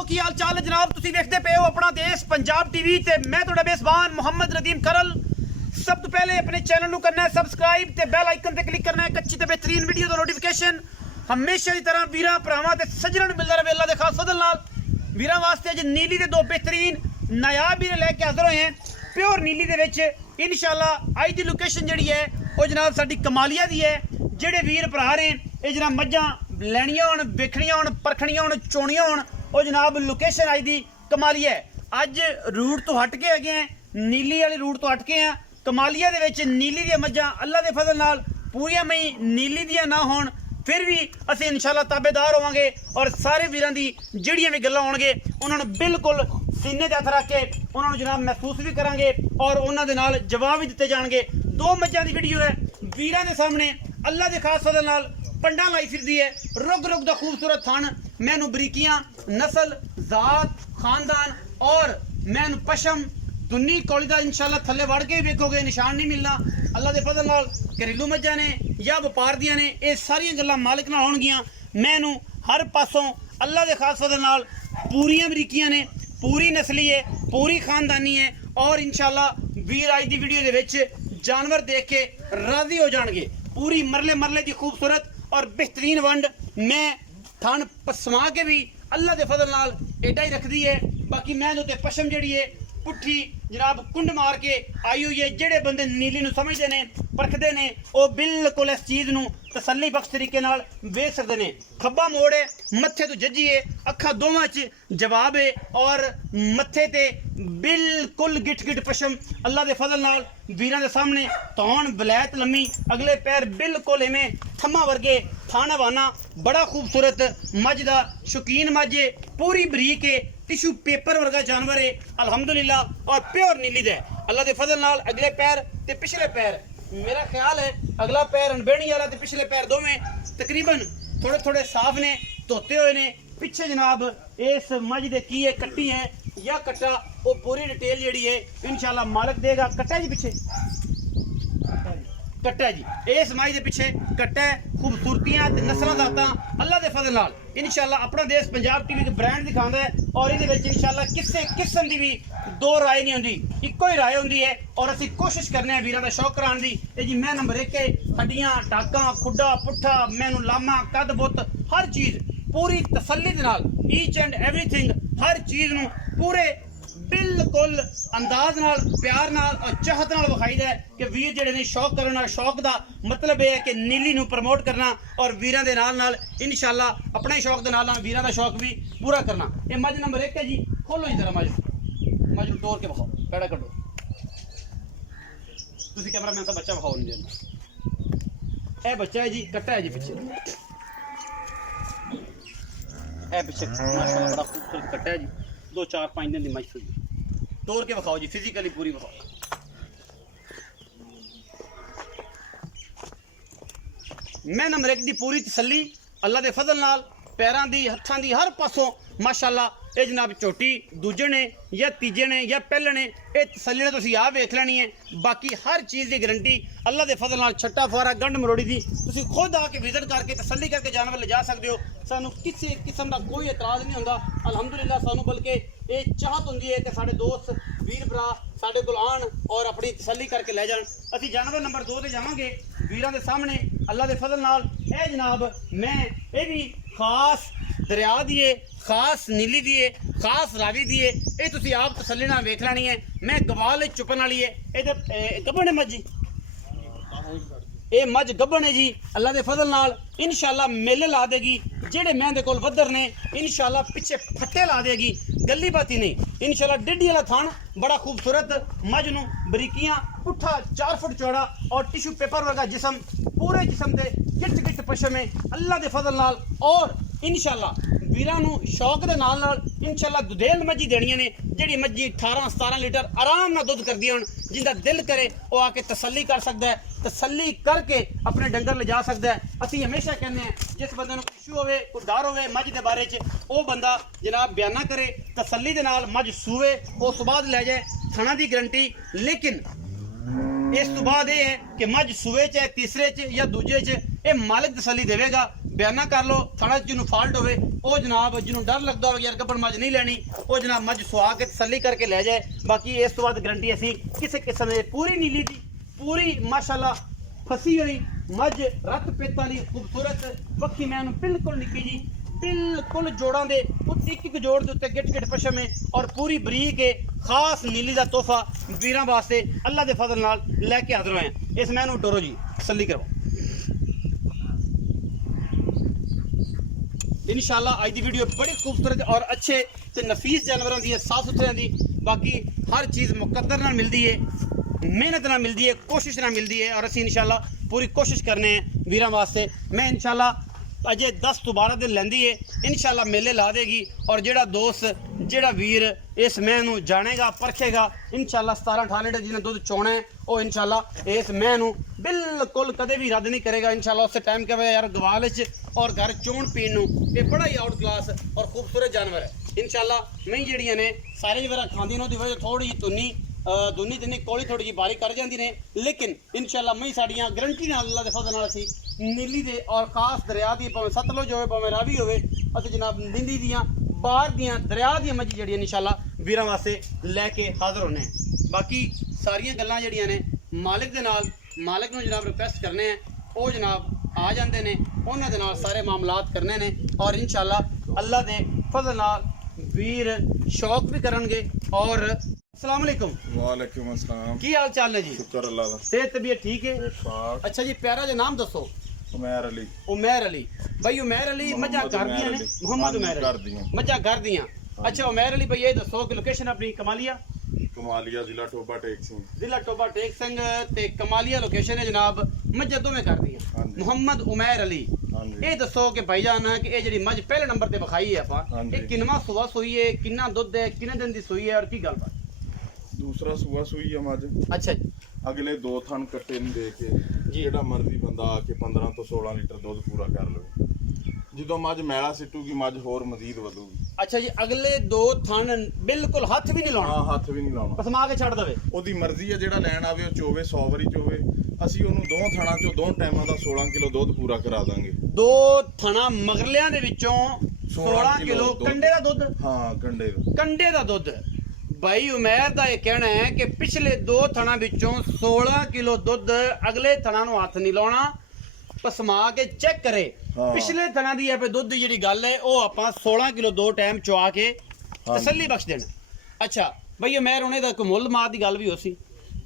सुनाओ की हाल चाल है जनाब। तुसी देखते पे हो अपना देश पंजाब टीवी ते मैं तुहाडा मेज़बान मोहम्मद रदीम करल। सब तो पहले अपने चैनल ਨੂੰ करना है सबसक्राइब ते बैल आइकन ते क्लिक करना है एक अच्छी ते बेहतरीन वीडियो दा नोटिफिकेशन हमेशा की तरह वीरां भरावां ते सज्जणां ਨੂੰ मिलदा रहे। अल्लाह दे खास फजल नाल वीरां वास्ते अज नीली दे दो बेहतरीन नायाब वीरे लेके हाजिर होए हैं प्योर नीली दे विच। इंशाअल्लाह अज दी लोकेशन जिहड़ी है वो जनाब साडी कमालिया दी है। जेहड़े वीर भरा ने ये जनाब मज्जां लैनियां होण वेखणियां होण परखणियां होण चोणियां होण वो जनाब लोकेशन अज दी कमालिया है। अज रूट तो हट के गए हैं नीली वाले रूट तो हट के हैं कमालिया दे विच नीली दी मज्जां अल्लाह दे फजल नाल पूरियां मई नीली दियां ना होण फिर भी असीं इंशाअल्लाह ताबेदार होवांगे और सारे वीरां दी जिहड़ियां भी गल्लां होणगे उन्हां नूं बिल्कुल सीने ते हत्थ रख के उन्हां नूं जनाब महसूस भी करांगे और उन्हां दे नाल जवाब भी दित्ते जाणगे। दो मज्जां दी वीडियो है वीरां दे सामने अल्लाह दे खास फजल नाल पंडा लाई फिरदी है रुग रुग दा खूबसूरत थण मैनू बरीकियां नस्ल जात खानदान और मैनू पशम दुन्नी कौली दा इंशाअल्लाह थल्ले वड़ के वेखोगे निशान नहीं मिलना। अल्लाह दे फजल नाल घरेलू मज्जां ने या व्यापार दियां ने ये सारियां गल्लां मालिक नाल होणगियां। मैनू हर पासों अल्लाह दे खास फजल नाल पूरियां बरीकियां ने पूरी नस्ली है पूरी खानदानी है और इंशाअल्लाह वीर अज दी वीडियो दे विच जानवर देख के राजी हो जाणगे। पूरी मरले मरले दी खूबसूरत और बेहतरीन वंड मैं थन पसमा के भी अल्लाह के फजल नाल एडा ही रखदी है। बाकी मैं तो पशम जिहड़ी है पुट्ठी जनाब कुंड मार के आई हुई है। जेड़े बंदे नीली नूं समझदे ने परखदे ने वो बिल्कुल इस चीज़ नूं तसल्ली बख्श तरीके नाल वेख सकदे ने। खब्बा मोड़ है मत्थे तो जज्जी है अखा दोवां च जवाब है और मत्थे ते बिल्कुल गिट गिट पशम अल्लाह के फजल नाल वीरां दे सामने तौण बलैत लम्मी अगले पैर बिल्कुल इवें थम्मा वर्गे थाना वाना बड़ा खूबसूरत मझ दा शौकीन मझ है पूरी बरीक है टिशू पेपर वर्गा जानवर है अल्हम्दुलिल्लाह और प्योर नीली दे अल्लाह के फजल नाल अगले पैर ते पिछले पैर मेरा ख्याल है अगला पैर अनबेणी वाला ते पिछले पैर दोवें तकरीबन थोड़े थोड़े साफ ने धोते हुए ने। पिछे जनाब इस मझ दे की है कट्टी है या कट्टा वो पूरी डिटेल जिहड़ी है इंशाअल्लाह मालिक देगा। कट्टा जी पिछे कट्टा जी इस मझ दे पिछे कट्टा है खूबसूरतियां ते नस्लां दातां अल्लाह दे फजल नाल इंशाअल्लाह अपना देश पंजाब टीवी के ब्रांड दिखांदा है और इहदे विच इंशाअल्लाह किसी किस्म दी भी दो राय नहीं होंदी इक्को ही राय होंदी है और असीं कोशिश करने हैं वीरां दा शौक कराउण दी। ते जी मैं नंबर 1 है हड्डियां टाकां खुड्डा पुट्ठा मैनू लामा कद बुत हर चीज़ पूरी तसल्ली दे नाल ईच एंड एवरीथिंग हर चीज़ नूं पूरे बिल्कुल अंदाज नाल प्यार नाल और चाहत नाल विखाईदा है कि वीर जिहड़े ने शौक करन नाल शौक दा मतलब यह है कि नीली नूं प्रमोट करना और वीरां दे नाल इंशाअल्लाह अपने ही शौक दे नाल वीरां दा शौक भी पूरा करना। ये मझ नंबर 1 है जी खोलो जी जरा मझ तोड़ के विखाओ पैड़ा कड्डो तुसीं कैमरा मैन दा बच्चा विखाओ नहीं देना यह बच्चा है जी कट्टा है जी पिछे ए पिछे माशाअल्लाह बड़ा खूबसूरत कट्टा है जी 2-4-5 दिन की मछ तोड़ के विखाओ जी फिजिकली पूरी विखाओ। मैं नंबर 1 की पूरी तसल्ली अल्लाह के फजल नाल पैरां दी हत्थां दी हर पासों माशाअल्लाह ये जनाब झोटी दूजे ने या तीजे ने या पहले ने ये तसल्ली ने तुसीं आप वेख लेनी है। बाकी हर चीज़ की गारंटी अल्लाह के फजल नाल छट्टा फुआरा गंढ मरोड़ी दी तुसीं खुद आके विजिट करके तसल्ली करके जानवर ले जा सकते हो। सानू किसी किस्म का कोई एतराज़ नहीं होंदा अल्हम्दुलिल्लाह सानू बल्कि ये चाहत होंदी है कि साडे दोस्त वीर भरा साडे कोल आण और अपनी तसल्ली करके ले जाण। असीं जानवर नंबर 2 ते जावांगे वीरां दे सामने अल्लाह के फजल नाल ए जनाब मैं ये भी खास दरिया दिए खास नीली दिए खास रावी दिए ये तुसीं आप तसल्ली नाल वेख लैनी है। मैं गवाल चुपन वाली है ये गब्बन है मझ जी ये मझ गब्बन है जी अल्लाह के फजल नाल इंशाअल्लाह मेले ला देगी जेड़े मैं दे कोल वधर ने इंशाअल्लाह पिछे फट्टे ला देगी गली बाती नहीं इंशाअल्लाह डिड्डी वाला थान बड़ा खूबसूरत मझ नूं बरीकियां पुट्ठा 4 फुट चौड़ा और टिशू पेपर वर्गा जिसम पूरे जिसम से गिट गिट पशम है अल्लाह के फजल नाल और इंशाअल्लाह वीरां नूं शौक दे नाल इंशाअल्लाह दुधेल मज्जी देनियां ने जेड़ी मज्जी 18-17 लीटर आराम नाल दुध करदी होण जिंदा दिल करे वो आके तसल्ली कर सकदा है तसल्ली करके अपने डंगर ले जा सकता है। असीं हमेशा कहने हैं जिस बंदे नूं इशू होवे कोई डर होवे मझ दे बारे च वो बंदा जनाब बयाना करे तसल्ली दे नाल मझ सूवे उस तो बाद ले जाए थणा दी गारंटी। लेकिन इस तो बाद ये है कि मझ सूए च तीसरे च या दूजे च ये मालिक तसल्ली देवेगा ਬਿਆਨਾ ਕਰ ਲਓ ਥਾਣਾ ਜਿਹਨੂੰ ਫਾਲਟ ਹੋਵੇ ਉਹ ਜਨਾਬ ਜਿਹਨੂੰ ਡਰ ਲੱਗਦਾ ਹੋਵੇ ਯਾਰ ਗੱਬੜ ਮੱਝ ਨਹੀਂ ਲੈਣੀ ਉਹ ਜਨਾਬ ਮੱਝ ਸੁਆ ਕੇ ਤਸੱਲੀ ਕਰਕੇ ਲੈ ਜਾਏ। ਬਾਕੀ ਇਸ ਤੋਂ ਬਾਅਦ ਗਰੰਟੀ ਅਸੀਂ ਕਿਸੇ ਕਿਸਮ ਦੇ ਪੂਰੀ ਨੀਲੀ ਦੀ ਪੂਰੀ ਮਾਸ਼ਾਅੱਲਾ ਫਸੀ ਹੋਈ ਮੱਝ ਰੱਤ ਪੇਤਾਂ ਦੀ ਖੂਬਸੂਰਤ ਪੱਖੀ ਮੈਂ ਉਹਨੂੰ ਬਿਲਕੁਲ ਨਿੱਕੀ ਜੀ ਬਿਲਕੁਲ ਜੋੜਾਂ ਦੇ ਇੱਕ ਇੱਕ ਜੋੜ ਦੇ ਉੱਤੇ ਗਿੱਟ ਗਿੱਟ ਪਸ਼ਮ ਹੈ ਔਰ ਪੂਰੀ ਬਰੀਕ ਹੈ ਖਾਸ ਨੀਲੀ ਦਾ ਤੋਹਫਾ ਵੀਰਾਂ ਵਾਸਤੇ ਅੱਲਾ ਦੇ ਫਜ਼ਲ ਨਾਲ ਲੈ ਕੇ ਹਾਜ਼ਰ ਹੋਏ ਹਾਂ। ਇਸ ਮੈਂ ਨੂੰ ਟੋਰੋ ਜੀ ਤਸੱਲੀ ਕਰੋ इंशाल्लाह। आज की वीडियो बड़ी खूबसूरत और अच्छे ते नफीस जानवरों की है, साफ सुथरे की। बाकी हर चीज़ मुकद्दर नाल मिलती है, मेहनत नाल मिलती है, कोशिश नाल मिलती है और असी इंशाल्लाह पूरी कोशिश करने हैं वीरां वास्ते। मैं इंशाल्लाह अजे 10 तो 12 दिन लैंदी है, इंशाल्लाह मेले ला देगी। और जेड़ा दोस्त जेड़ा वीर इस मैं नूं जानेगा परखेगा इंशाल्लाह 17-18 लीटर जिन्हें दुध चोना है वो इंशाल्लाह इस मैं नूं बिल्कुल कदे भी रद्द नहीं करेगा इंशाल्लाह। उससे टाइम क्या यार गवाल और घर चोण पीण नूं ये बड़ा ही आउट क्लास और खूबसूरत जानवर है इंशाल्लाह। मैं जड़ियां ने सारे वगैरह खांदी ने वजह थोड़ी जी दुनी तिन्नी कोली थोड़ी जी बारी कर जाती ने, लेकिन इंशाल्लाह मैं साड़ियां गारंटी नाल अल्लाह दे फज़ल नाल असी नीली दे और खास दरिया दी भावें सतलुज होवे भावें रावी होवे असी जनाब नीली दियां बाहर दियां दरिया दियां मझी जड़ियां इंशाल्लाह वीरां वास्ते लैके हाज़र होने हैं। बाकी सारियां गल्लां जड़ियां ने मालिक दे नाल मालिक नूं जनाब रिक्वेस्ट करने हैं वो जनाब आ जाते हैं उन्होंने नाल सारे मामलात करने ने और इंशाल्लाह अल्लाह दे फज़ल नाल वीर शौक भी करनगे। और अस्सलाम वालेकुम। वालेकुम अस्सलाम। की हाल चाल है जी? शुक्र अल्लाह दा। सेहत तबीयत ठीक है? अच्छा जी प्यारा जो नाम दसो। उमैर अली। उमैर अली भाई उमैर अली मजा कर दियां ने मोहम्मद उमैर अली मजा कर दियां। अच्छा उमैर अली भाई ये दसो कि लोकेशन अपनी कमालिया जिला टोबा टेक सिंह। जिला टोबा टेक सिंह ते कमालिया लोकेशन है जनाब मजा दोवें कर दियां। मोहम्मद उमैर अली ये दसो कि भाईजान कि ये जी मज पहले नंबर ते विखाई है आपां ये किनवा सुआ सूई है किन्ना दुध है किन्ने दिन दी सूई है और की गलबात? दूसरा सुआ सूई है मज। अच्छा जी। अगले 2 थन कट्टे नहीं दे के जेड़ा मर्जी बंदा आके 15 तो 16 लीटर दुध पूरा कर लवे। ਜਦੋਂ ਮੱਝ ਮੈਲਾ ਸਿੱਟੂਗੀ ਮੱਝ ਹੋਰ ਮਜ਼ੀਦ ਵਧੂਗੀ। ਅੱਛਾ ਜੀ ਅਗਲੇ 2 ਥਣ ਬਿਲਕੁਲ ਹੱਥ ਵੀ ਨਹੀਂ ਲਾਉਣਾ? ਹਾਂ ਹੱਥ ਵੀ ਨਹੀਂ ਲਾਉਣਾ, ਪਸਮਾ ਕੇ ਛੱਡ ਦੇਵੇ। ਉਹਦੀ ਮਰਜ਼ੀ ਹੈ ਜਿਹੜਾ ਲੈਣ ਆਵੇ ਉਹ ਚੋਵੇ 100 ਵਾਰੀ ਚੋਵੇ। ਅਸੀਂ ਉਹਨੂੰ 2 ਥਣਾਂ ਚੋਂ 2 ਟਾਈਮਾਂ ਦਾ 16 ਕਿਲੋ ਦੁੱਧ ਪੂਰਾ ਕਰਾ ਦਾਂਗੇ। 2 ਥਣਾ ਮਗਰਲਿਆਂ ਦੇ ਵਿੱਚੋਂ 16 ਕਿਲੋ ਕੰਡੇ ਦਾ ਦੁੱਧ? ਹਾਂ ਕੰਡੇ ਦਾ ਦੁੱਧ। भाई उमैर का यह कहना है कि पिछले 2 थणा विचों 16 किलो दुध अगले थणा नूं हथ नहीं लाउणा, पसमा के चेक करे। पिछले थणा दी दुध की जी गल है वो आपां 16 किलो 2 टाइम चुआ के तसल्ली बख्श देना। अच्छा भाई उमैर हुणे दा कोई मुल मात की गल भी हो सी?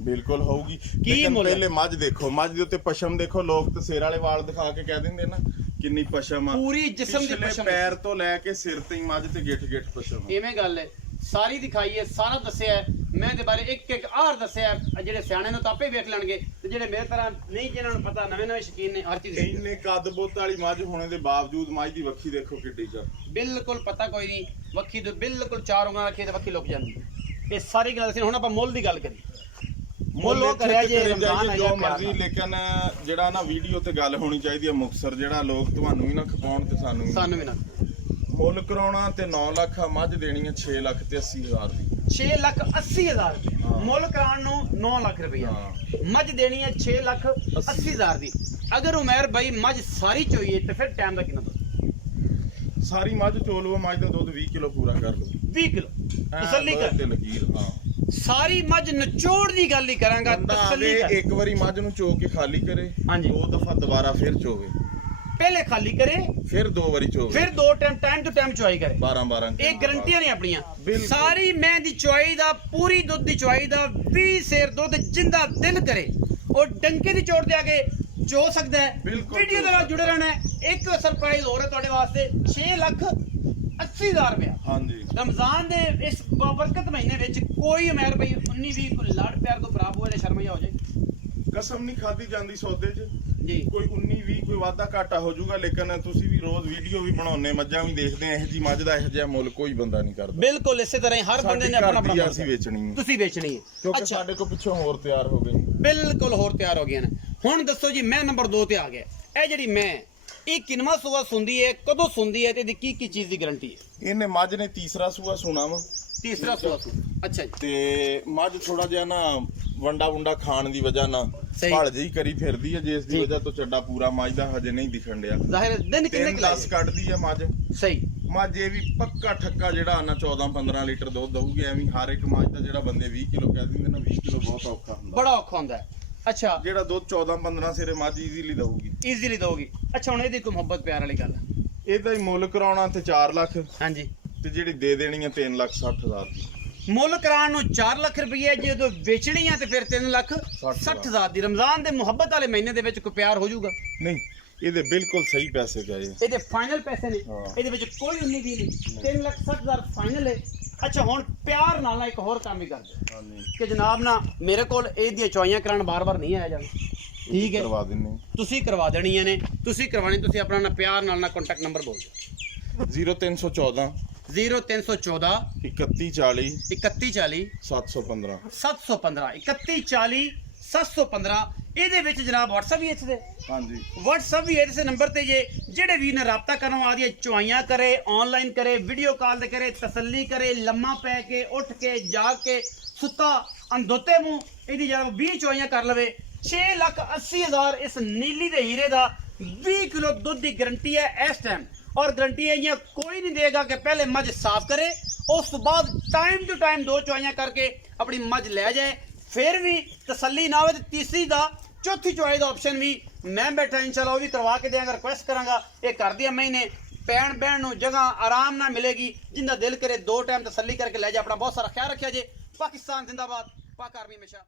बिल्कुल होगी। पहले मझ देखो, मझ दे उत्ते पशम देखो। लोग तो सिर वाले वाल दिखा के कह देंगे ना किन्नी पशम आ, पूरी जिस्म दी पशम, पैर तो लैके सिर तक मझ ते गिठ गिठ पशम। इवें गल है सारी दिखाई है, सारा दस्या है। मैं दे बारे एक एक आर दस्या है। जेडे सियाणे ने तो आपे वेख लैणगे ते जेडे मेरे तरह नहीं जिन्हां नूं पता नवे नवे शकीन ने हर चीज इन्ने कद बुत वाली मझ होने दे बावजूद मझ दी वक्खी देखो किड्डी च बिल्कुल पता कोई नहीं। वक्खी तो बिल्कुल 4 उंगलां रखी ते वक्खी लुक जांदी है। ये सारी गल दस्सी। हुण आपां मुੱਲ दी गल करी। मुੱਲ ਉਹ करिया जे रमजान आ जो मर्जी, लेकिन जेड़ा ना वीडियो ते गल होनी चाहिदी है मुक्तसर, जेड़ा लोग तुहानू भी ना खपाउण ते सानू भी ना। मुੱਲ कराउणा ते 9 लाख मझ देनी है 6 लाख ते 80 हज़ार दी। 6 लाख 80 हज़ार रुपये मुੱਲ कराउण नूं 9 लाख रुपया, मझ देनी है 6 लाख 80 हज़ार दी। अगर उमैर भाई मझ सारी चोई है तो फिर टाइम का कितना दुध? सारी मझ चो लो, मझ दा दुध 20 किलो पूरा कर लो। 20 किलो तसल्ली कर ते लकीर। हां सारी मझ निचोड़ दी गल ही करांगा। तसल्ली कर एक बारी मझ नूं चो के खाली करे, 2 दफा दोबारा फिर चोवे, पहले खाली करे फिर 2 बारी चोवे, फिर 2 टाइम टू टाइम चुआई करे। 12 एक गारंटियां ने अपनियां सारी मैं दी चुआई दा पूरी दुध दी चुआई दा 20 सेर दुध जिंदा दिल करे और डंके दी चोट दे आके चो सकदा है। वीडियो दे नाल जुड़े रहना है। एक सरप्राइज हो रहा है तुहाडे वास्ते 6 लाख 80 हज़ार रुपया। हां जी रमजान दे इस बरकत महीने विच कोई उमैर भाई 19-20 को लाड़ प्यार को खराब होए ते शर्मया हो जाए। कसम नहीं खादी जांदी सौदे च जी। कोई 19-20 कोई वादा घाटा हो जाऊगा, लेकिन तुसी भी रोज वीडियो भी बनाउने, मज्जां भी देखदे हैं। जी मझ दा इहो जिहा मुੱਲ कोई बंदा नहीं करदा। बिल्कुल इसे तरह ही हर बंदे ने अपना अपना ਅਸੀਂ ਵੇਚਣੀ ਹੈ, ਤੁਸੀਂ ਵੇਚਣੀ ਹੈ। क्योंकि ਸਾਡੇ ਕੋਲ ਪਿੱਛੋਂ ਹੋਰ ਤਿਆਰ ਹੋ ਗਏ। ਬਿਲਕੁਲ ਹੋਰ ਤਿਆਰ ਹੋ ਗਏ ਨੇ। ਹੁਣ ਦੱਸੋ ਜੀ ਮੈਂ ਨੰਬਰ 2 ਤੇ ਆ ਗਿਆ। ਇਹ ਜਿਹੜੀ ਮੈਂ ਇਹ ਕਿੰਨਵਾਂ ਸੂਆ ਸੁੰਦੀ ਹੈ, ਕਦੋਂ ਸੁੰਦੀ ਹੈ ਤੇ ਇਹਦੀ ਕੀ ਚੀਜ਼ ਦੀ ਗਾਰੰਟੀ ਹੈ? ਇਹਨੇ ਮੱਝ ਨੇ ਤੀਸਰਾ ਸੂਆ ਸੁਣਾ ਵਾ। ਤੀਸਰਾ ਸੂਆ। ਅੱਛਾ ਜੀ। ਤੇ ਮੱਝ ਥੋੜਾ ਜਿਹਾ ਨਾ ਵੰਡਾ ਖਾਣ ਦੀ ਵਜ੍ਹਾ ਨਾਲ ਭਲ ਜਿਹੀ ਕਰੀ ਫਿਰਦੀ ਹੈ, ਜਿਸ ਦੀ ਵਜ੍ਹਾ ਤੋਂ ਚੱਡਾ ਪੂਰਾ ਮੱਝ ਦਾ ਹਜੇ ਨਹੀਂ ਦਿਖਣ ਡਿਆ। ਜ਼ਾਹਿਰ ਦਿਨ ਕਿੰਨੇ 10 ਕੱਢਦੀ ਹੈ ਮੱਝ। ਸਹੀ ਮੱਝ ਇਹ ਵੀ ਪੱਕਾ ਠੱਕਾ ਜਿਹੜਾ ਨਾ 14-15 ਲੀਟਰ ਦੁੱਧ ਦਊਗੀ। ਐਵੇਂ ਹਰ ਇੱਕ ਮੱਝ ਦਾ ਜਿਹੜਾ ਬੰਦੇ 20 ਕਿਲੋ ਕਹਿ ਦਿੰਦੇ ਨਾ, 20 ਕਿਲੋ ਬਹੁਤ ਔਖਾ ਹੁੰਦਾ, ਬੜਾ ਔਖਾ ਹੁੰਦਾ ਹੈ। ਅੱਛਾ, ਜਿਹੜਾ ਦੁੱਧ 14-15 ਸਿਰੇ ਮੱਝ ਈਜ਼ੀਲੀ ਦਊਗੀ। ਅੱਛਾ, ਹੁਣ ਇਹਦੀ ਕੋਈ ਮੁਹੱਬਤ ਪਿਆਰ ਵਾਲੀ ਗੱਲ, ਇਹਦਾ ਹੀ ਮੁੱਲ ਕਰਾਉਣਾ ਤੇ 4 ਲੱਖ, ਹਾਂਜੀ, ਤੇ ਜਿਹੜੀ ਦੇ ਦੇਣੀ ਹੈ 3,60,000 ਦੀ। ਮੁੱਲ ਕਰਾਉਣ ਨੂੰ 4 ਲੱਖ ਰੁਪਏ, ਜਦੋਂ ਵੇਚਣੀ ਆ ਤੇ ਫਿਰ 3,60,000 ਦੀ। ਰਮਜ਼ਾਨ ਦੇ ਮੁਹੱਬਤ ਵਾਲੇ ਮਹੀਨੇ ਦੇ ਵਿੱਚ ਕੋਈ ਪਿਆਰ ਹੋ ਜਾਊਗਾ? ਨਹੀਂ, ਇਹਦੇ ਬਿਲਕੁਲ ਸਹੀ ਪੈਸੇ ਗਏ, ਇਹਦੇ ਫਾਈਨਲ ਪੈਸੇ ਨੇ, ਇਹਦੇ ਵਿੱਚ ਕੋਈ 19 ਵੀ ਨਹੀਂ, 3,60,000 ਫਾਈਨਲ ਹੈ। ਅੱਛਾ, ਹੁਣ ਪਿਆਰ ਨਾਲ ਇੱਕ ਹੋਰ ਕੰਮ ਹੀ ਕਰਦੇ ਕਿ ਜਨਾਬ ਨਾ ਮੇਰੇ ਕੋਲ ਇਹਦੀਆਂ ਚੁਆਈਆਂ ਕਰਾਉਣ ਬਾਰ-ਬਾਰ ਨਹੀਂ ਆਇਆ ਜਾਣਾ, ਠੀਕ ਹੈ, ਕਰਵਾ ਦਿੰਨੇ, ਤੁਸੀਂ ਕਰਵਾ ਦੇਣੀਆਂ ਨੇ, ਤੁਸੀਂ ਕਰਵਾਣੀ, ਤੁਸੀਂ ਆਪਣਾ ਨਾ ਪਿਆਰ ਨਾਲ ਨਾ ਕੰਟੈਕਟ ਨੰਬਰ ਬੋਲ ਦਿਓ। 0314 0314 3140 3140 715 715 3140 715। ਇਹਦੇ ਵਿੱਚ ਜਨਾਬ WhatsApp ਵੀ ਇੱਥੇ ਦੇ, ਹਾਂਜੀ, WhatsApp ਵੀ ਇਸੇ ਨੰਬਰ ਤੇ ਜੇ ਜਿਹੜੇ ਵੀ ਨੇ ਰਾਬਤਾ ਕਰਨ ਆਦੀਆਂ ਚੁਆਈਆਂ ਕਰੇ, ਆਨਲਾਈਨ ਕਰੇ, ਵੀਡੀਓ ਕਾਲ ਤੇ ਕਰੇ, ਤਸੱਲੀ ਕਰੇ, ਲੰਮਾ ਪੈ ਕੇ, ਉੱਠ ਕੇ, ਜਾਗ ਕੇ, ਸੁੱਤਾ ਅੰਧੋਤੇ ਮੂੰਹ ਇਹਦੀ ਜਨਾਬ 20 ਚੁਆਈਆਂ ਕਰ ਲਵੇ। 6,80,000 ਇਸ ਨੀਲੀ ਦੇ ਹੀਰੇ ਦਾ 20 ਕਿਲੋ ਦੁੱਧ ਦੀ ਗਰੰਟੀ ਹੈ ਇਸ ਟਾਈਮ। और गारंटी है ये कोई नहीं देगा कि पहले मझ साफ करे, उस बाद टाइम टू टाइम 2 चुआइयां करके अपनी मझ ले जाए, फिर भी तसल्ली ना हो। तीसरी दा चौथी चुआई का ऑप्शन भी मैं बैठा इंशाल्लाह वो भी करवा के देंगे, रिक्वेस्ट करांगा। ये कर दिया महीने पैन बहन नूं जगह आराम ना मिलेगी, जिंदा दिल करे 2 टाइम तसल्ली करके ले जाए। अपना बहुत सारा ख्याल रखिया जे। पाकिस्तान जिंदाबाद, पाक आर्मी हमेशा।